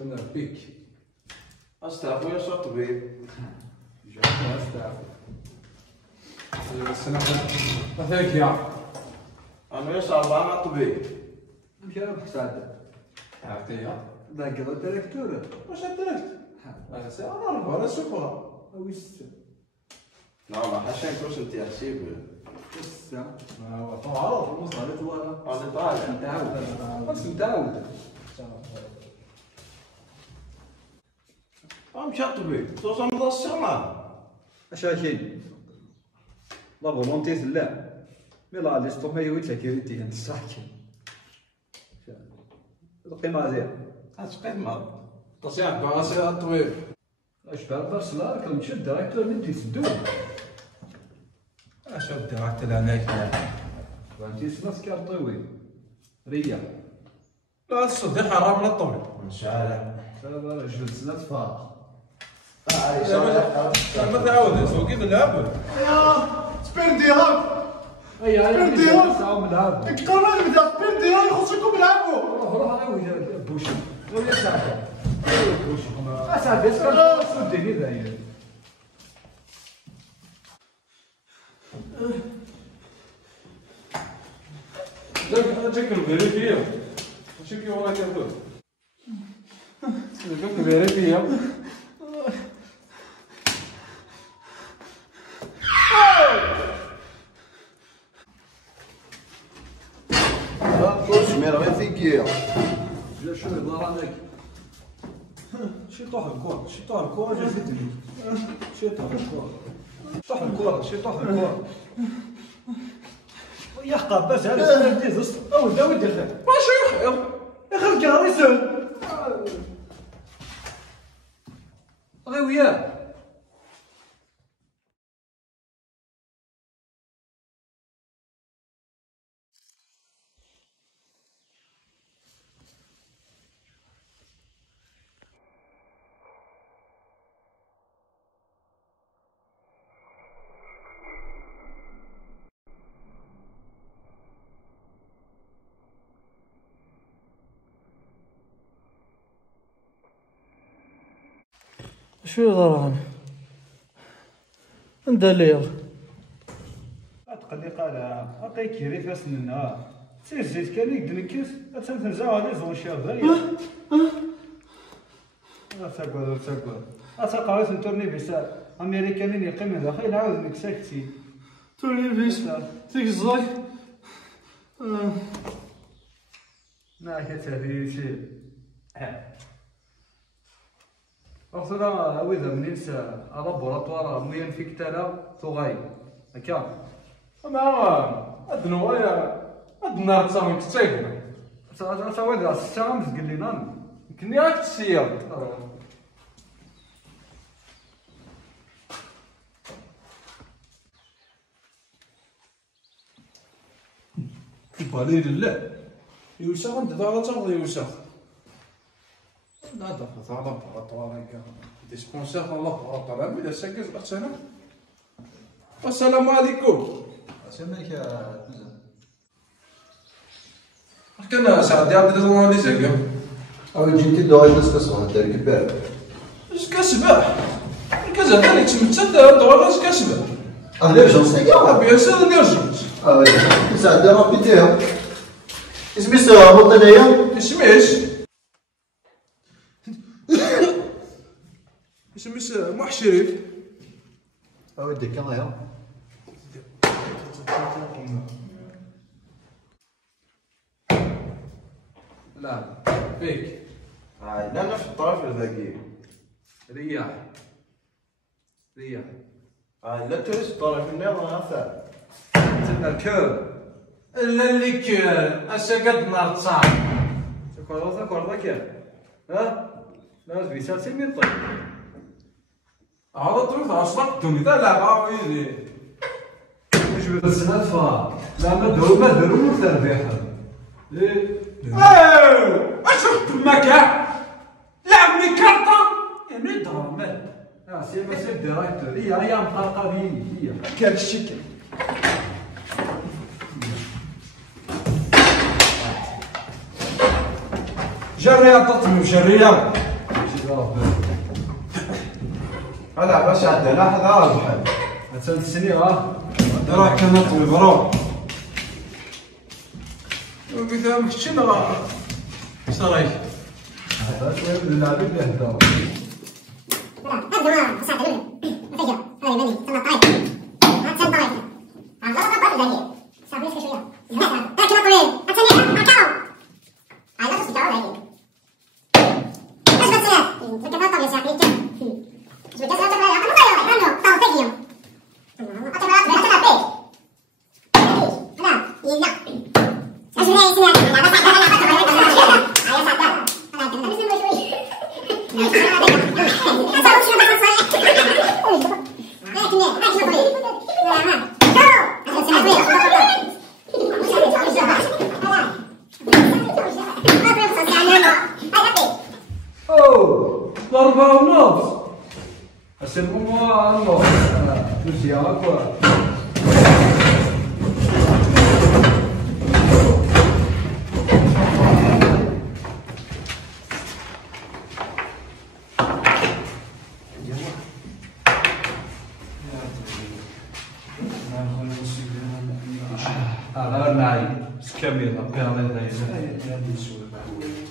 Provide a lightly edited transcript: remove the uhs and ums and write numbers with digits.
انا بيك استعفو يا شطبي. جاء استعفو السلام مثلك يا انا يا 4 طبي. مش عارف سعد عرفتي يا ذاك الدكتور واش درت انا سي انا ولا شكرا ويش لا والله حاشا كلش انت حسيب. الساعة ما هو طبعا المصاري ولا هذا طالع. متعود بس متعود ام شطبي توصل من السما. اش هادشي لا فولونتي لا مي لا لي ستوب هي ويت سيكوريتي انت صاحكي القيمة زين اش قيمه. تصيع باسي الطبيب اش بعد برسلار كان مشى الدايركتور من تيسدو اش درت لهناك فهمتي سناس كارطوي ريا لا الصديق حرام لا الطبيب ان شاء الله. هذا رجل سنات فارغ ما تعود سوقي بالهبل سبيردي هاك اي بنتي هون. ساعة ملعب القرار بدا سبيردي هاك خصكم تلعبوا. روح انا ويا بوشي ويا ساعة بوشي ساعة بس كان سودني ذاير جاك البيري فيا شكي ولا كذا جاك البيري فيا كلش مير غير فيكيا. لا شو الله عليك شي طاح الكورة شي طاح الكورة جا زيدني شي طاح الكورة طاح الكورة شي طاح الكورة يا قاباس على سنتي زوز او دا ودي خير ماشي خير يا اخي كاريسون غير وياه شو يضرهم؟ ندليل تقدي قال عطيك كيري فاس لنا سير زيت كان يدنكس تنزا هذا زون شابه تاكل اتقاوس نتورني بيس امريكانيين يقيم داخل عاود نكساكتي توني فيش تيك الزاي ما كتعرفي شي أصلا وإذا منيس لابوراتوار مليان فيك تالا ثغاي هكا انا ادنوايا ادنا تصامي كتاكل وإذا الساعة مزقل لينا كني راك تسير بالي لا يوسف انت ضاغط تاخذ يوسف لا ضغط على لابوراتوار هكا ديسبونسير على لابوراتوار بلا ساكز اختنا السلام عليكم سميك كان سعدي عبد الله اللي زاكا او جيتي دوغي نسقسو هذا الكبار. اش كسبح كذا ذلك تمثل دور اش كسبح ليرجونس هكا. بيان سور ليرجونس وي سعد رابيتيها اسميس مطنية اسميش اسميش مح شريف ودي كاميرا لا فيك لا انا في الطرف الباقي. رياح رياح لا تريس الطرف النار غافا. الكور الا اللي كان اسا قد نار تصاع تكون ذاك ها لا بيسال سيمي طيب هذا طريق اصلا دوني ذا لعبه ويلي مش بالسنات فا لا ما داروا مرتبحه اوه اش تمك لعبني كارطه يعني درامات سي ماشي الديريكتور هي مطرقه بيني هي كان الشكل جري يا تطمي وجري هذا باش عندنا هذا البحر. ثلاث سنين راح كانت البرو قلت لهم شنو صراي هذا شويه من اللاعبين اللي هداو. ضربة ونص. C'est pour moi un non. Je suis à quoi? هذا معي كامل بيرلين دايما